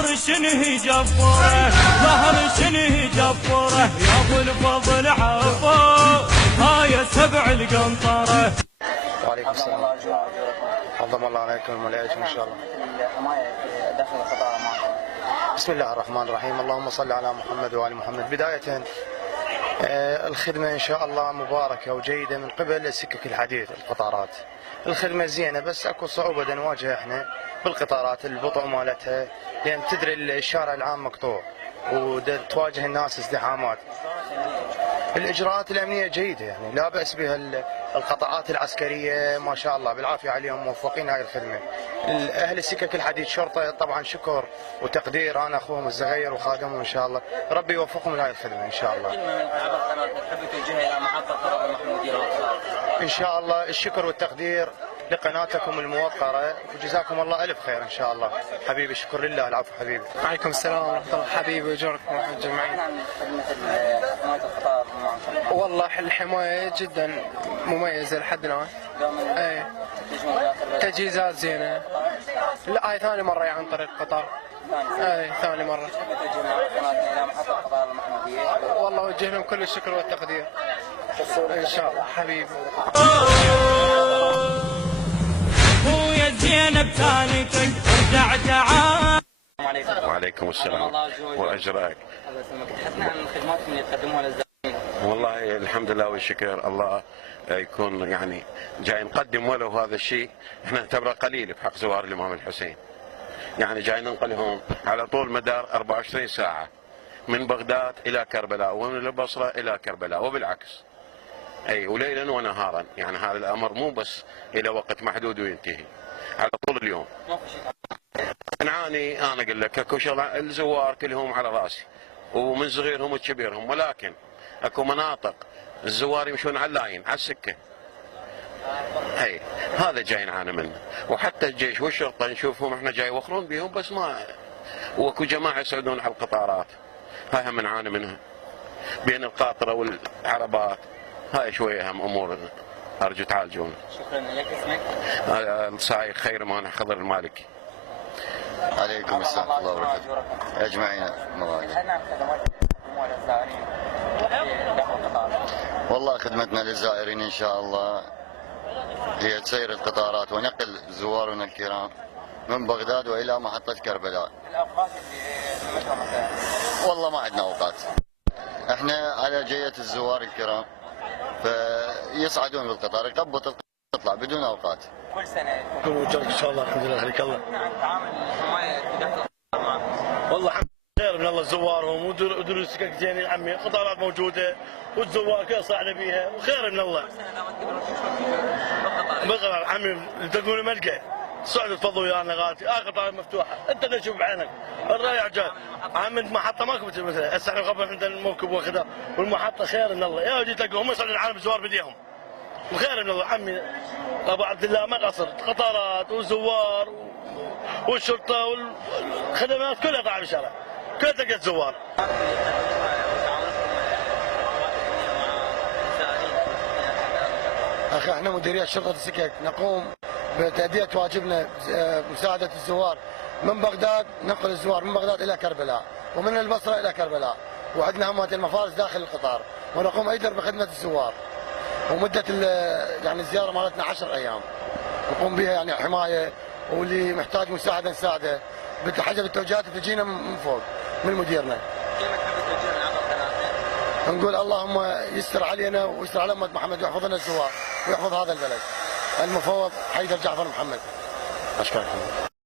ظهر شنه جبره ظهر شنه جبره يا ابو الفضل عفو هاي سبع القنطره. وعليكم السلام. عظم الله عليكم وعليكم ان شاء الله. داخل القطار معكم. بسم الله الرحمن الرحيم، اللهم صل على محمد وآل محمد. بداية الخدمة إن شاء الله مباركة وجيدة من قبل سكك الحديد القطارات. الخدمة زينة بس اكو صعوبة نواجهها احنا بالقطارات، البطء مالتها، لأن تدري الشارع العام مقطوع وتواجه الناس ازدحامات. الإجراءات الأمنية جيدة يعني لا بأس بها. القطاعات العسكرية ما شاء الله بالعافية عليهم، موفقين هاي الخدمة. أهل السكك الحديد شرطة طبعا شكر وتقدير، أنا أخوهم الصغير وخادمهم إن شاء الله، ربي يوفقهم لهاي الخدمة إن شاء الله. كلمة من عبر قناتك تحب توجهها إلى محطة قرار المحمودية؟ إن شاء الله الشكر والتقدير لقناتكم الموقرة وجزاكم الله ألف خير إن شاء الله. حبيبي شكر لله، العفو حبيبي. وعليكم السلام ورحمة الله. حبيبي وجركم جميعا. عن خدمة حماية القطار معكم. والله الحماية جدا مميزة لحد الآن. ايه تجهيزات زينة. لا هاي ثاني مرة عن طريق القطار. ايه ثاني مرة. إلى محطة قرار المحمودية. والله وجه لهم كل الشكر والتقدير. ان شاء الله حبيبي. ويا زينب ثاني ترجع تعال. وعليكم السلام واجرك. تحدثنا عن الخدمات اللي تقدموها للزائرين. والله الحمد لله والشكر الله يكون يعني جاي نقدم ولو هذا الشيء احنا نعتبره قليل بحق زوار الامام الحسين. يعني جاي ننقلهم على طول مدار 24 ساعه من بغداد الى كربلاء ومن البصره الى كربلاء وبالعكس. اي وليلا ونهارا، يعني هذا الامر مو بس الى وقت محدود وينتهي، على طول اليوم. نعاني انا اقول لك اكو شغله، الزوار كلهم على راسي ومن صغيرهم وكبيرهم، ولكن اكو مناطق الزوار يمشون على اللاين على السكه. اي هذا جاي نعاني منه، وحتى الجيش والشرطه نشوفهم احنا جاي يوخرون بيهم بس ما، واكو جماعه يسعدون على القطارات، هاي هم نعاني منها بين القاطره والعربات، هاي شويه هم امور ارجو تعالجون. شكرا لك. اسمك؟ السايق خير مانع خضر المالكي. عليكم السلام ورحمة الله وبركاته أجمعين. تحدثنا عن خدمات تقدموها للزائرين داخل القطار. والله خدمتنا للزائرين إن شاء الله هي تسير القطارات ونقل زوارنا الكرام من بغداد وإلى محطة كربلاء. الأوقات اللي متى مثلا؟ والله ما عندنا أوقات، احنا على جية الزوار الكرام فيصعدون بالقطار يقبط تطلع بدون أوقات. كل سنة كل وجهك ان شاء الله. الحمد لله عليك الله. عن تعامل الحماية داخل القطار معكم. والله الحمد لله خير من الله زوارهم ودروس السكك زين يا عمي، القطارات موجوده والزوار كل صعنا بيها وخير من الله. بقرا عمي تقول ملقى صعدوا تفضلوا ويانا غاتي، قطارات مفتوحه، انت اللي تشوف بعينك، الرايح جاي. عمي محطه ماكو مثل هسه احنا قبل عندنا الموكب وكذا، والمحطه خير من الله، يا ودي تلقوا هم يصعدون العالم زوار بديهم. وخير من الله عمي ابو عبد الله ما قصر، قطارات وزوار والشرطه والخدمات كلها طالعه بالشارع، كلها تلقى زوار. اخي احنا مديريه شرطه السكك نقوم بتاديه واجبنا مساعده الزوار من بغداد، ننقل الزوار من بغداد الى كربلاء ومن البصره الى كربلاء، وعندنا همات المفارس داخل القطار، ونقوم ايضا بخدمه الزوار. ومده يعني الزياره مالتنا 10 ايام نقوم بها يعني حمايه، واللي محتاج مساعده نساعده بحسب التوجيهات اللي تجينا من فوق من مديرنا. كلمة تحب توجهها من عبر قناتك؟ نقول اللهم يستر علينا ويستر على امه محمد ويحفظ لنا الزوار ويحفظ هذا البلد. المفوض حيدر جعفر محمد. أشكركم.